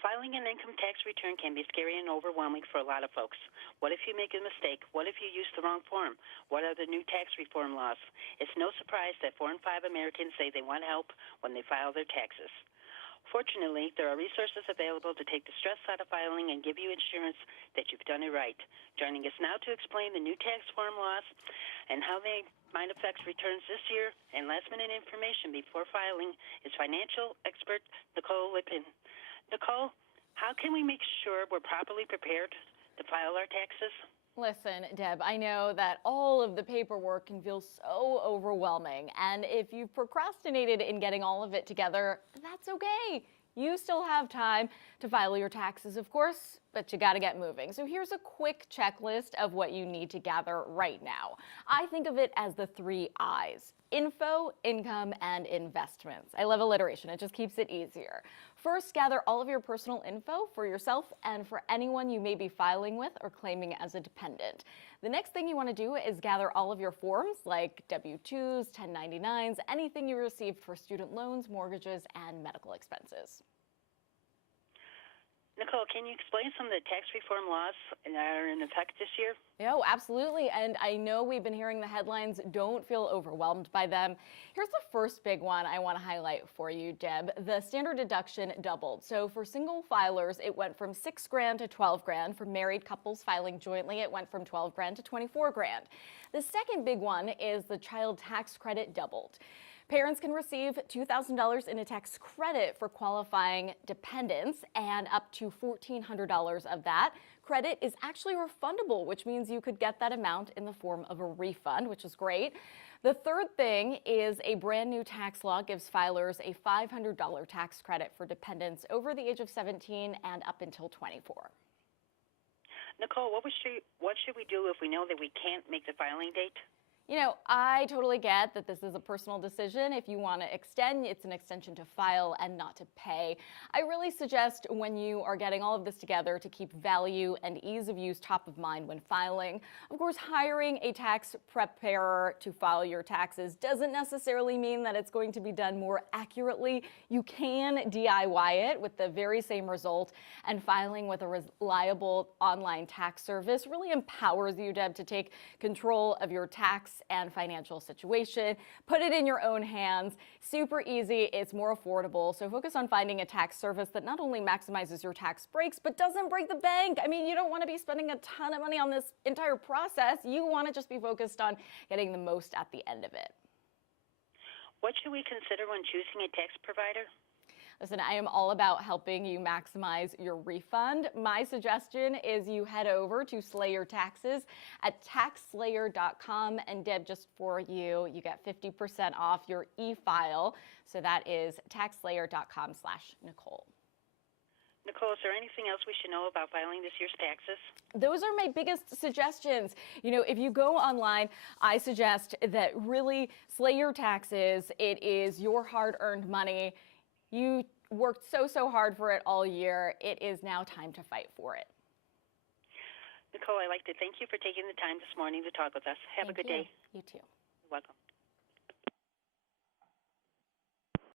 Filing an income tax return can be scary and overwhelming for a lot of folks. What if you make a mistake? What if you use the wrong form? What are the new tax reform laws? It's no surprise that 4 in 5 Americans say they want help when they file their taxes. Fortunately, there are resources available to take the stress out of filing and give you assurance that you've done it right. Joining us now to explain the new tax form laws and how they might affect returns this year and last-minute information before filing is financial expert Nicole Lapin. Nicole, how can we make sure we're properly prepared to file our taxes? Listen, Deb, I know that all of the paperwork can feel so overwhelming, and if you've procrastinated in getting all of it together, that's okay. You still have time to file your taxes, of course, but you got to get moving. So here's a quick checklist of what you need to gather right now. I think of it as the 3 I's: info, income, and investments. I love alliteration. It just keeps it easier. First, gather all of your personal info for yourself and for anyone you may be filing with or claiming as a dependent. The next thing you want to do is gather all of your forms like W-2s, 1099s, anything you received for student loans, mortgages, and medical expenses. Nicole, can you explain some of the tax reform laws that are in effect this year? Oh, absolutely. And I know we've been hearing the headlines. Don't feel overwhelmed by them. Here's the first big one I want to highlight for you, Deb. The standard deduction doubled. So for single filers, it went from $6,000 to $12,000. For married couples filing jointly, it went from $12,000 to $24,000. The second big one is the child tax credit doubled. Parents can receive $2,000 in a tax credit for qualifying dependents, and up to $1,400 of that credit is actually refundable, which means you could get that amount in the form of a refund, which is great. The third thing is a brand new tax law gives filers a $500 tax credit for dependents over the age of 17 and up until 24. Nicole, what should we do if we know that we can't make the filing date? You know, I totally get that this is a personal decision. If you want to extend, it's an extension to file and not to pay. I really suggest when you are getting all of this together to keep value and ease of use top of mind when filing. Of course, hiring a tax preparer to file your taxes doesn't necessarily mean that it's going to be done more accurately. You can DIY it with the very same result, and filing with a reliable online tax service really empowers you, Deb, to take control of your tax and financial situation. Put it in your own hands. Super easy. It's more affordable. So focus on finding a tax service that not only maximizes your tax breaks, but doesn't break the bank. I mean, you don't want to be spending a ton of money on this entire process. You want to just be focused on getting the most at the end of it. What should we consider when choosing a tax provider? Listen, I am all about helping you maximize your refund. My suggestion is you head over to Slay Your Taxes at taxslayer.com. And Deb, just for you, you get 50% off your e-file. So that is taxslayer.com/Nicole. Nicole, is there anything else we should know about filing this year's taxes? Those are my biggest suggestions. You know, if you go online, I suggest that really slay your taxes. It is your hard-earned money. You worked so hard for it all year. It is now time to fight for it. Nicole, I'd like to thank you for taking the time this morning to talk with us. Have a good day. You too. You're welcome.